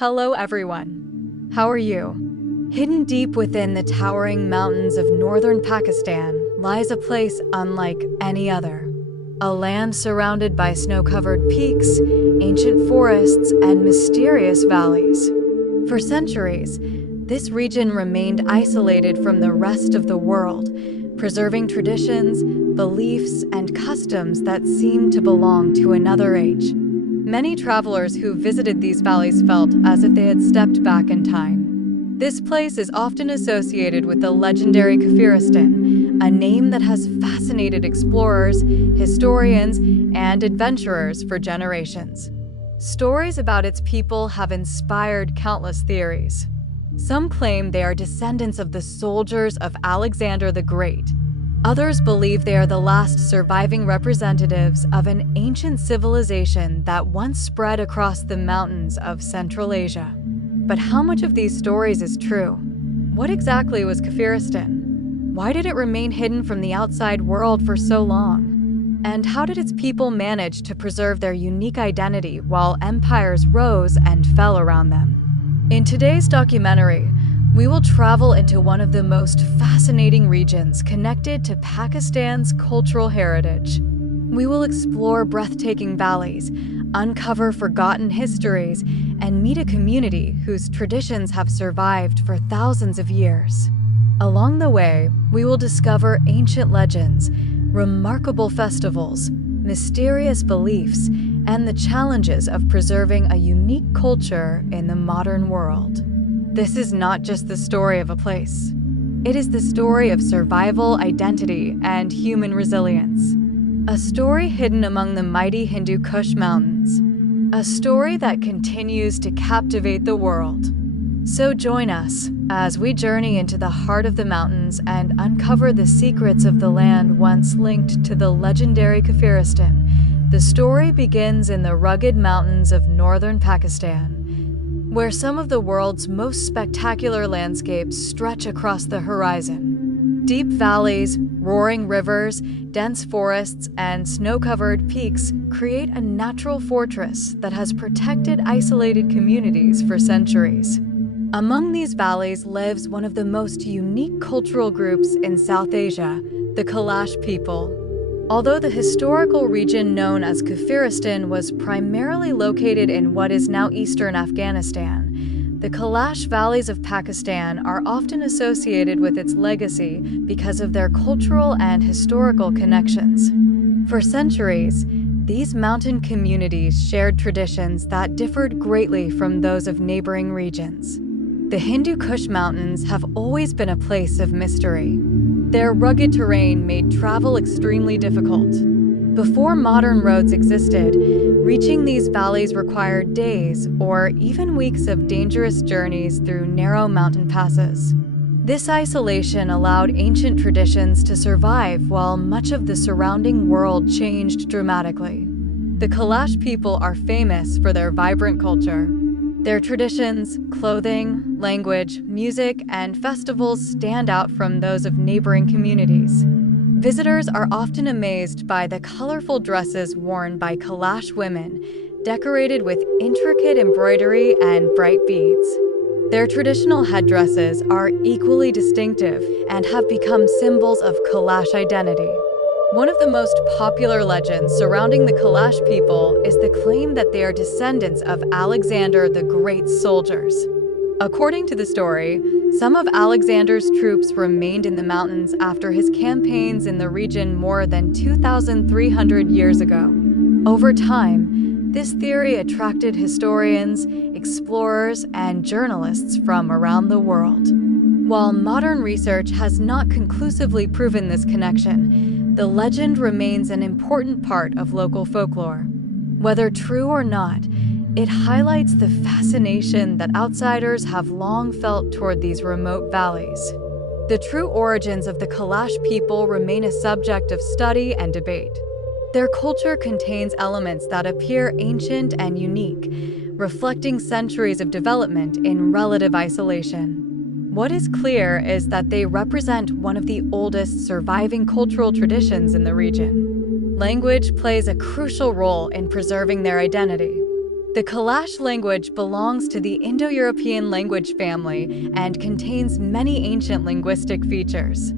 Hello everyone. How are you? Hidden deep within the towering mountains of northern Pakistan lies a place unlike any other. A land surrounded by snow-covered peaks, ancient forests, and mysterious valleys. For centuries, this region remained isolated from the rest of the world, preserving traditions, beliefs, and customs that seemed to belong to another age. Many travelers who visited these valleys felt as if they had stepped back in time. This place is often associated with the legendary Kafiristan, a name that has fascinated explorers, historians, and adventurers for generations. Stories about its people have inspired countless theories. Some claim they are descendants of the soldiers of Alexander the Great. Others believe they are the last surviving representatives of an ancient civilization that once spread across the mountains of Central Asia. But how much of these stories is true? What exactly was Kafiristan? Why did it remain hidden from the outside world for so long? And how did its people manage to preserve their unique identity while empires rose and fell around them? In today's documentary, we will travel into one of the most fascinating regions connected to Pakistan's cultural heritage. We will explore breathtaking valleys, uncover forgotten histories, and meet a community whose traditions have survived for thousands of years. Along the way, we will discover ancient legends, remarkable festivals, mysterious beliefs, and the challenges of preserving a unique culture in the modern world. This is not just the story of a place. It is the story of survival, identity, and human resilience. A story hidden among the mighty Hindu Kush mountains. A story that continues to captivate the world. So join us as we journey into the heart of the mountains and uncover the secrets of the land once linked to the legendary Kafiristan. The story begins in the rugged mountains of northern Pakistan, where some of the world's most spectacular landscapes stretch across the horizon. Deep valleys, roaring rivers, dense forests, and snow-covered peaks create a natural fortress that has protected isolated communities for centuries. Among these valleys lives one of the most unique cultural groups in South Asia, the Kalash people. Although the historical region known as Kafiristan was primarily located in what is now eastern Afghanistan, the Kalash valleys of Pakistan are often associated with its legacy because of their cultural and historical connections. For centuries, these mountain communities shared traditions that differed greatly from those of neighboring regions. The Hindu Kush mountains have always been a place of mystery. Their rugged terrain made travel extremely difficult. Before modern roads existed, reaching these valleys required days or even weeks of dangerous journeys through narrow mountain passes. This isolation allowed ancient traditions to survive while much of the surrounding world changed dramatically. The Kalash people are famous for their vibrant culture. Their traditions, clothing, language, music, and festivals stand out from those of neighboring communities. Visitors are often amazed by the colorful dresses worn by Kalash women, decorated with intricate embroidery and bright beads. Their traditional headdresses are equally distinctive and have become symbols of Kalash identity. One of the most popular legends surrounding the Kalash people is the claim that they are descendants of Alexander the Great's soldiers. According to the story, some of Alexander's troops remained in the mountains after his campaigns in the region more than 2,300 years ago. Over time, this theory attracted historians, explorers, and journalists from around the world. While modern research has not conclusively proven this connection, the legend remains an important part of local folklore. Whether true or not, it highlights the fascination that outsiders have long felt toward these remote valleys. The true origins of the Kalash people remain a subject of study and debate. Their culture contains elements that appear ancient and unique, reflecting centuries of development in relative isolation. What is clear is that they represent one of the oldest surviving cultural traditions in the region. Language plays a crucial role in preserving their identity. The Kalash language belongs to the Indo-European language family and contains many ancient linguistic features.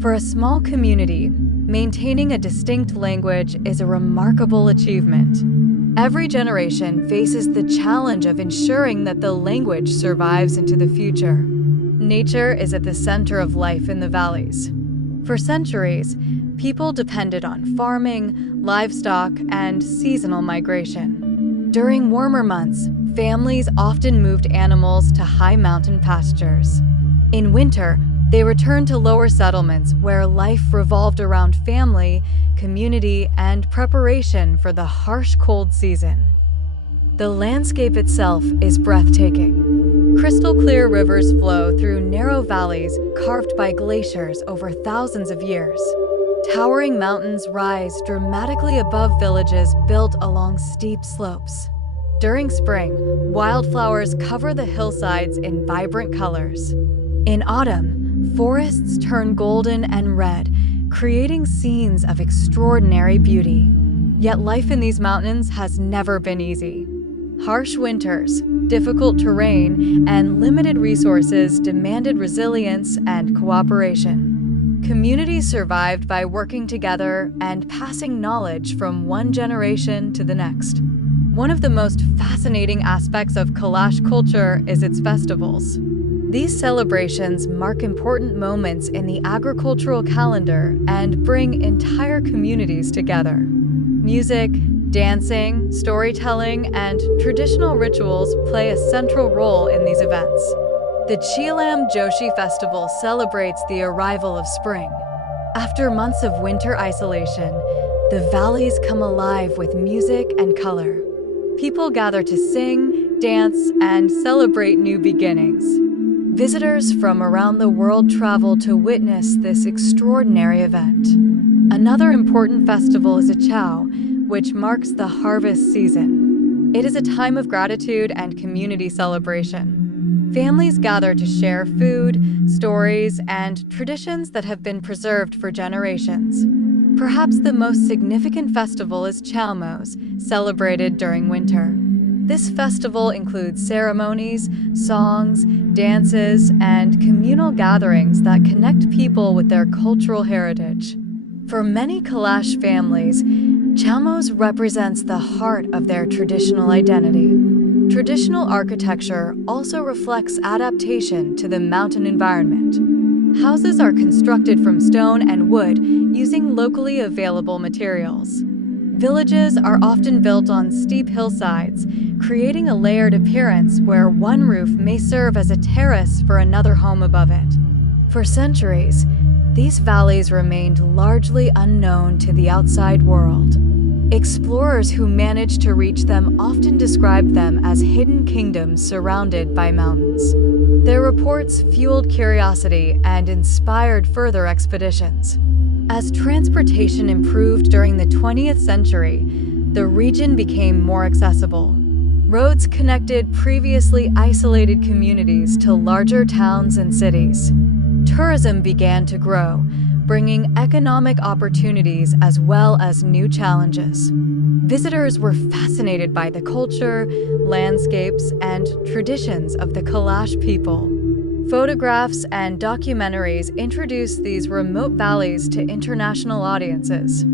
For a small community, maintaining a distinct language is a remarkable achievement. Every generation faces the challenge of ensuring that the language survives into the future. Nature is at the center of life in the valleys. For centuries, people depended on farming, livestock, and seasonal migration. During warmer months, families often moved animals to high mountain pastures. In winter, they returned to lower settlements where life revolved around family, community, and preparation for the harsh cold season. The landscape itself is breathtaking. Crystal-clear rivers flow through narrow valleys carved by glaciers over thousands of years. Towering mountains rise dramatically above villages built along steep slopes. During spring, wildflowers cover the hillsides in vibrant colors. In autumn, forests turn golden and red, creating scenes of extraordinary beauty. Yet life in these mountains has never been easy. Harsh winters, difficult terrain, and limited resources demanded resilience and cooperation. Communities survived by working together and passing knowledge from one generation to the next. One of the most fascinating aspects of Kalash culture is its festivals. These celebrations mark important moments in the agricultural calendar and bring entire communities together. Music, dancing, storytelling, and traditional rituals play a central role in these events. The Chilam Joshi Festival celebrates the arrival of spring. After months of winter isolation, the valleys come alive with music and color. People gather to sing, dance, and celebrate new beginnings. Visitors from around the world travel to witness this extraordinary event. Another important festival is a Chow, which marks the harvest season. It is a time of gratitude and community celebration. Families gather to share food, stories, and traditions that have been preserved for generations. Perhaps the most significant festival is Chalmos, celebrated during winter. This festival includes ceremonies, songs, dances, and communal gatherings that connect people with their cultural heritage. For many Kalash families, Chalmos represents the heart of their traditional identity. Traditional architecture also reflects adaptation to the mountain environment. Houses are constructed from stone and wood using locally available materials. Villages are often built on steep hillsides, creating a layered appearance where one roof may serve as a terrace for another home above it. For centuries, these valleys remained largely unknown to the outside world. Explorers who managed to reach them often described them as hidden kingdoms surrounded by mountains. Their reports fueled curiosity and inspired further expeditions. As transportation improved during the 20th century, the region became more accessible. Roads connected previously isolated communities to larger towns and cities. Tourism began to grow, bringing economic opportunities as well as new challenges. Visitors were fascinated by the culture, landscapes, and traditions of the Kalash people. Photographs and documentaries introduced these remote valleys to international audiences.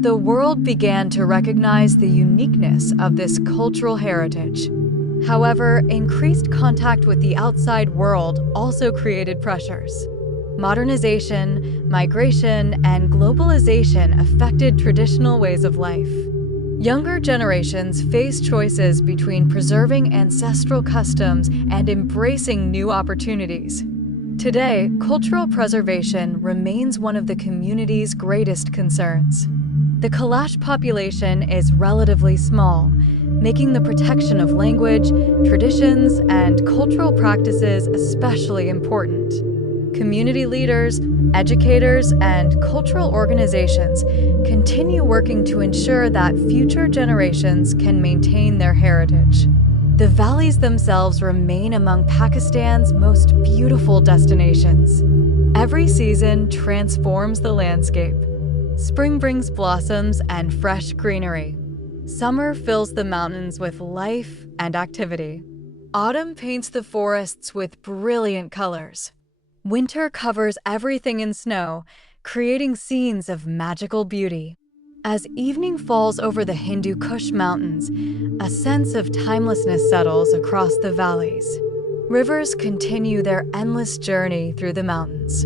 The world began to recognize the uniqueness of this cultural heritage. However, increased contact with the outside world also created pressures. Modernization, migration, and globalization affected traditional ways of life. Younger generations face choices between preserving ancestral customs and embracing new opportunities. Today, cultural preservation remains one of the community's greatest concerns. The Kalash population is relatively small, making the protection of language, traditions, and cultural practices especially important. Community leaders, educators, and cultural organizations continue working to ensure that future generations can maintain their heritage. The valleys themselves remain among Pakistan's most beautiful destinations. Every season transforms the landscape. Spring brings blossoms and fresh greenery. Summer fills the mountains with life and activity. Autumn paints the forests with brilliant colors. Winter covers everything in snow, creating scenes of magical beauty. As evening falls over the Hindu Kush mountains, a sense of timelessness settles across the valleys. Rivers continue their endless journey through the mountains.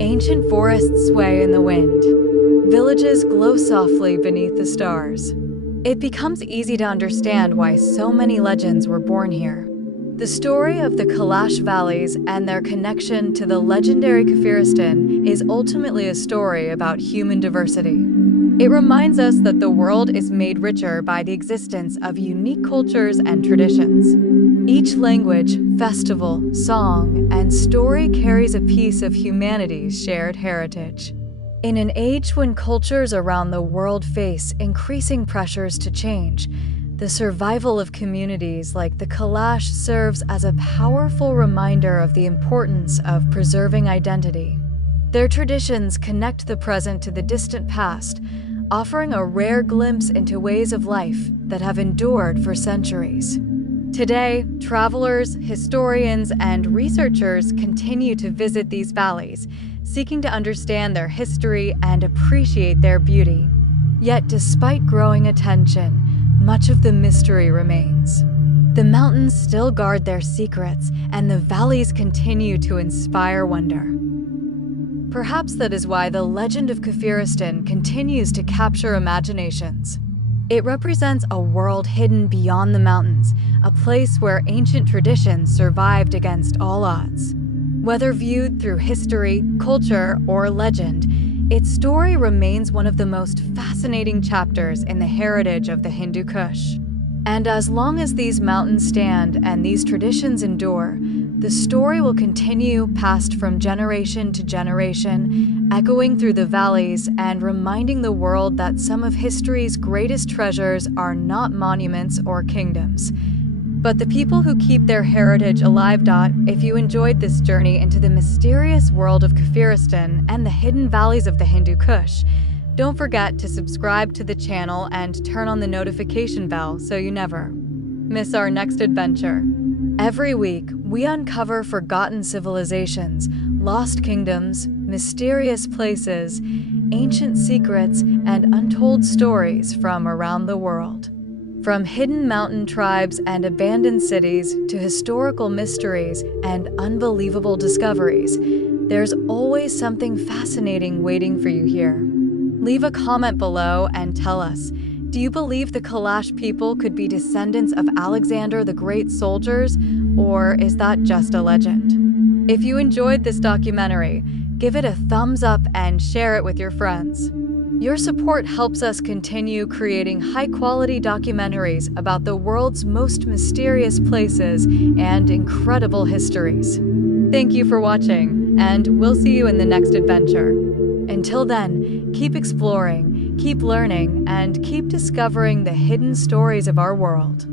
Ancient forests sway in the wind. Villages glow softly beneath the stars. It becomes easy to understand why so many legends were born here. The story of the Kalash valleys and their connection to the legendary Kafiristan is ultimately a story about human diversity. It reminds us that the world is made richer by the existence of unique cultures and traditions. Each language, festival, song, and story carries a piece of humanity's shared heritage. In an age when cultures around the world face increasing pressures to change, the survival of communities like the Kalash serves as a powerful reminder of the importance of preserving identity. Their traditions connect the present to the distant past, offering a rare glimpse into ways of life that have endured for centuries. Today, travelers, historians, and researchers continue to visit these valleys, seeking to understand their history and appreciate their beauty. Yet, despite growing attention, much of the mystery remains. The mountains still guard their secrets, and the valleys continue to inspire wonder. Perhaps that is why the legend of Kafiristan continues to capture imaginations. It represents a world hidden beyond the mountains, a place where ancient traditions survived against all odds. Whether viewed through history, culture, or legend, its story remains one of the most fascinating chapters in the heritage of the Hindu Kush. And as long as these mountains stand and these traditions endure, the story will continue passed from generation to generation, echoing through the valleys and reminding the world that some of history's greatest treasures are not monuments or kingdoms, but the people who keep their heritage alive. If you enjoyed this journey into the mysterious world of Kafiristan and the hidden valleys of the Hindu Kush, don't forget to subscribe to the channel and turn on the notification bell so you never miss our next adventure. Every week, we uncover forgotten civilizations, lost kingdoms, mysterious places, ancient secrets, and untold stories from around the world. From hidden mountain tribes and abandoned cities to historical mysteries and unbelievable discoveries, there's always something fascinating waiting for you here. Leave a comment below and tell us, do you believe the Kalash people could be descendants of Alexander the Great soldiers, or is that just a legend? If you enjoyed this documentary, give it a thumbs up and share it with your friends. Your support helps us continue creating high-quality documentaries about the world's most mysterious places and incredible histories. Thank you for watching, and we'll see you in the next adventure. Until then, keep exploring, keep learning, and keep discovering the hidden stories of our world.